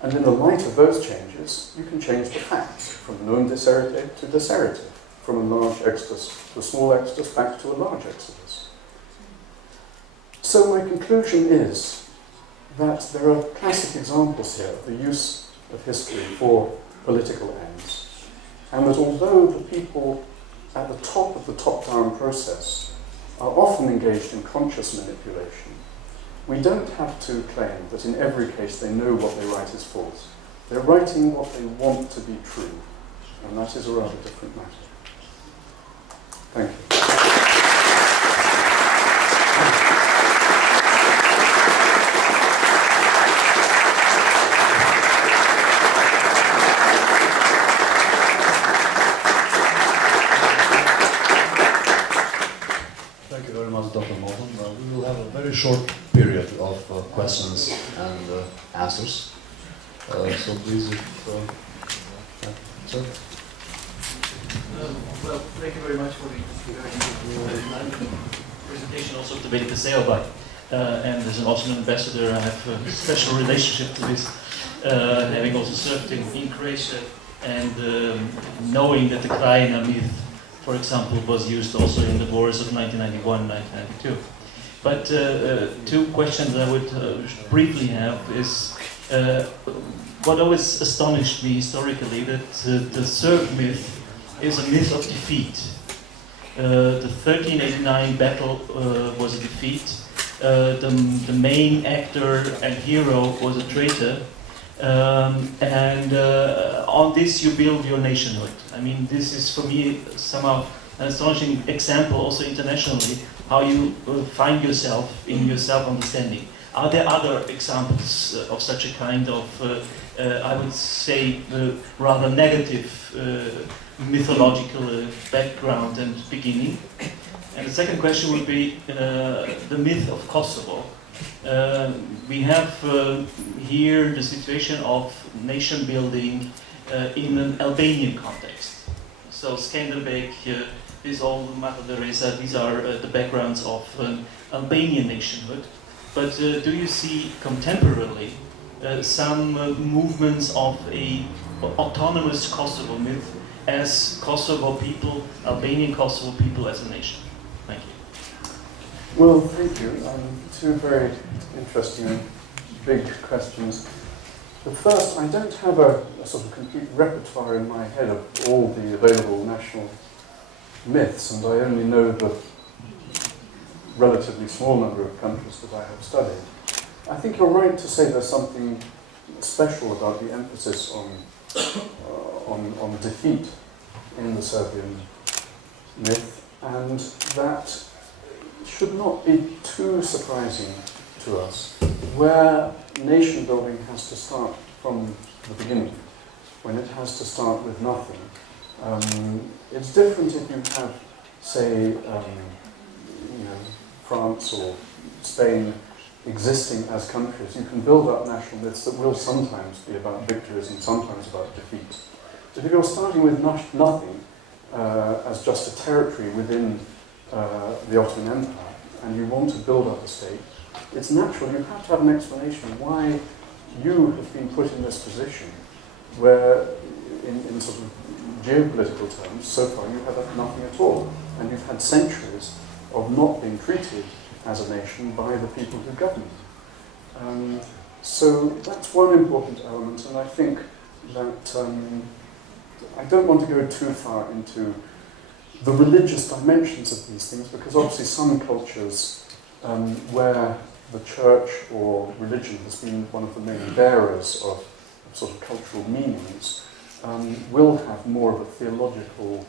And in the light of those changes, you can change the facts from non diseritive to diseritive, from a large exodus to a small exodus back to a large exodus. So my conclusion is that there are classic examples here of the use of history for political ends, and that although the people at the top of the top-down process are often engaged in conscious manipulation, we don't have to claim that in every case they know what they write is false. They're writing what they want to be true, and that is a rather different matter. Thank you. Thank you very much, Dr. Morton. We will have a very short period of questions and answers. So please, sir. Well, thank you very much for the presentation, also of the Vedic Seobai. And as an Austrian ambassador, I have a special relationship to this, having also served in Croatia and knowing that the Krajina myth, for example, was used also in the wars of 1991, 1992. But two questions I would briefly have is, what always astonished me historically, that the Serb myth is a myth of defeat. The 1389 battle was a defeat. The main actor and hero was a traitor. And on this you build your nationhood. I mean, this is for me somehow an astonishing example also internationally, how you find yourself in your self-understanding. Are there other examples of such a kind of, I would say, rather negative mythological background and beginning? And the second question would be the myth of Kosovo. We have here the situation of nation building in an Albanian context. So Skanderbeg, Dizol, Mata Teresa, these are the backgrounds of Albanian nationhood. But do you see contemporarily some movements of a autonomous Kosovo myth as Kosovo people, Albanian Kosovo people as a nation? Thank you. Well, thank you. Two very interesting and big questions. The first, I don't have a sort of complete repertoire in my head of all the available national myths, and I only know the relatively small number of countries that I have studied. I think you're right to say there's something special about the emphasis on defeat in the Serbian myth, and that should not be too surprising to us, where nation building has to start from the beginning, when it has to start with nothing. It's different if you have, say, France or Spain existing as countries. You can build up national myths that will sometimes be about victories and sometimes about defeat. But if you're starting with nothing as just a territory within the Ottoman Empire, and you want to build up a state, it's natural. You have to have an explanation why you have been put in this position where, in sort of geopolitical terms, so far you have nothing at all. And you've had centuries of not being treated as a nation by the people who govern you. So that's one important element, and I think that I don't want to go too far into the religious dimensions of these things, because obviously some cultures where the church or religion has been one of the main bearers of sort of cultural meanings will have more of a theological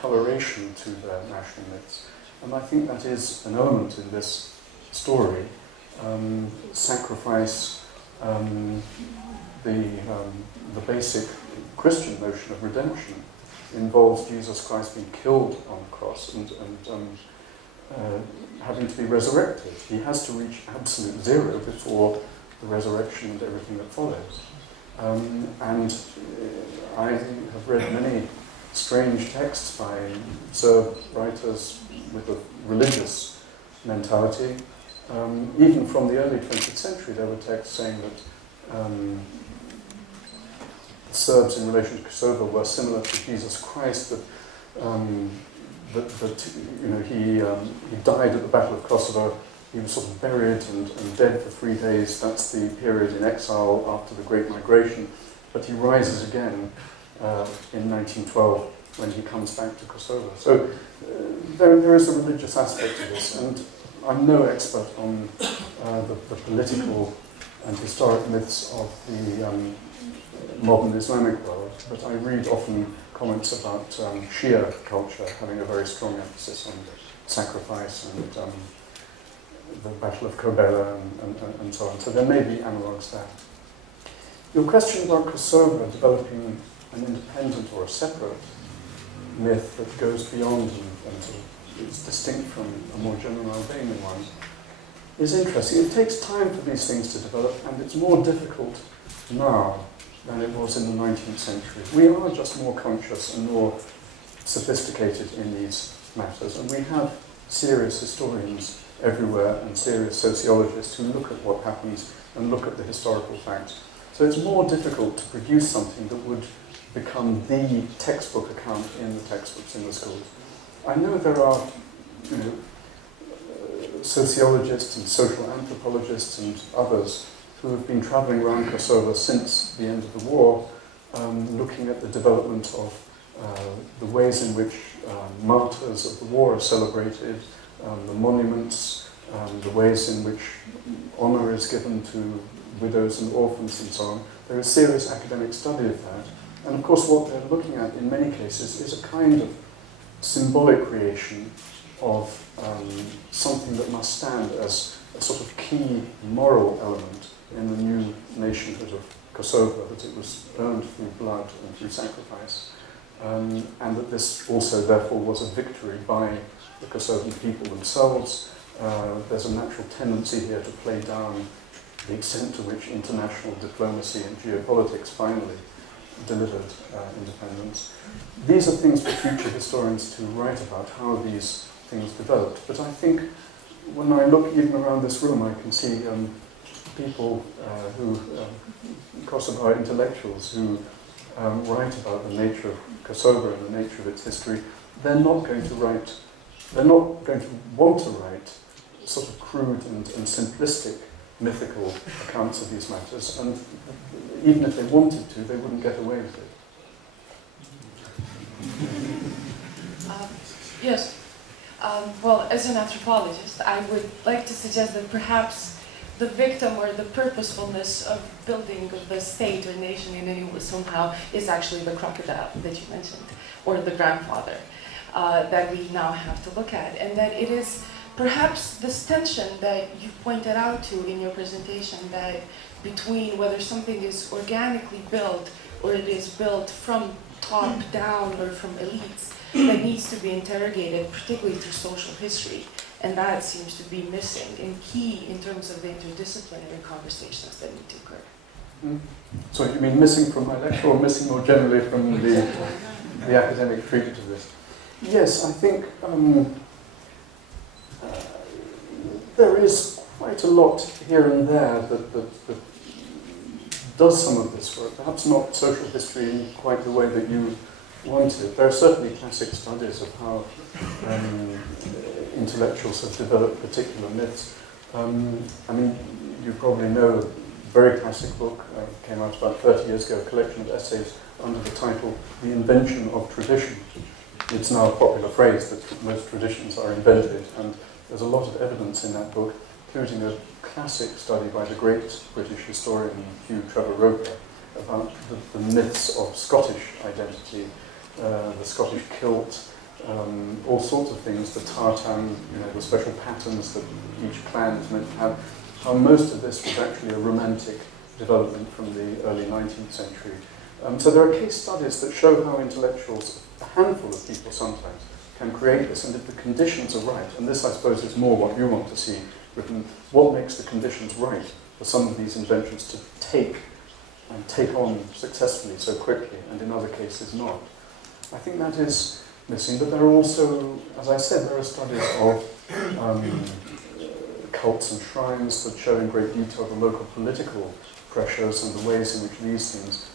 coloration to their national myths. And I think that is an element in this story. Sacrifice, the basic Christian notion of redemption involves Jesus Christ being killed on the cross and having to be resurrected. He has to reach absolute zero before the resurrection and everything that follows. And I have read many strange texts by Serb writers with a religious mentality. Even from the early 20th century, there were texts saying that Serbs in relation to Kosovo were similar to Jesus Christ, that he died at the Battle of Kosovo. He was sort of buried and dead for 3 days. That's the period in exile after the Great Migration. But he rises again in 1912 when he comes back to Kosovo. So there is a religious aspect to this, and I'm no expert on the political and historic myths of the modern Islamic world, but I read often comments about Shia culture having a very strong emphasis on sacrifice and the Battle of Karbala and so on. So there may be analogues there. Your question about Kosovo developing an independent or a separate myth that goes beyond and is distinct from a more general Albanian one is interesting. It takes time for these things to develop, and it's more difficult now than it was in the 19th century. We are just more conscious and more sophisticated in these matters, and we have serious historians everywhere and serious sociologists who look at what happens and look at the historical facts. So it's more difficult to produce something that would become the textbook account in the textbooks in the schools. I know there are, sociologists and social anthropologists and others who have been travelling around Kosovo since the end of the war, looking at the development of the ways in which martyrs of the war are celebrated, the monuments, the ways in which honour is given to widows and orphans and so on. There is serious academic study of that. And of course what they're looking at in many cases is a kind of symbolic creation of something that must stand as a sort of key moral element in the new nationhood of Kosovo, that it was earned through blood and through sacrifice, and that this also therefore was a victory by the Kosovan people themselves. There's a natural tendency here to play down the extent to which international diplomacy and geopolitics finally delivered independence. These are things for future historians to write about, how these things developed. But I think when I look even around this room, I can see people who, Kosovar intellectuals, who write about the nature of Kosovo and the nature of its history. They're not going to want to write sort of crude and simplistic mythical accounts of these matters, and even if they wanted to, they wouldn't get away with it. Yes. Well, as an anthropologist, I would like to suggest that perhaps the victim or the purposefulness of building of the state or nation in any way somehow is actually the crocodile that you mentioned, or the grandfather that we now have to look at. And that it is perhaps this tension that you pointed out to in your presentation, that between whether something is organically built or it is built from top down or from elites, that needs to be interrogated, particularly through social history. And that seems to be missing and key in terms of the interdisciplinary conversations that need to occur. Mm. So you mean missing from my lecture, or missing more generally from the academic treatment of this? Yes, I think there is quite a lot here and there that does some of this work. Perhaps not social history in quite the way that you wanted. There are certainly classic studies of how intellectuals have developed particular myths. I mean, you probably know a very classic book, came out about 30 years ago, a collection of essays under the title The Invention of Tradition. It's now a popular phrase that most traditions are invented, and there's a lot of evidence in that book, including a classic study by the great British historian Hugh Trevor Roper about the myths of Scottish identity, the Scottish kilt, all sorts of things, the tartan, the special patterns that each clan is meant to have. How most of this was actually a romantic development from the early 19th century. So there are case studies that show how intellectuals, a handful of people sometimes, can create this, and if the conditions are right, and this I suppose is more what you want to see written, what makes the conditions right for some of these inventions to take on successfully so quickly, and in other cases not. I think that is missing, but there are also, as I said, there are studies of cults and shrines that show in great detail the local political pressures and the ways in which these things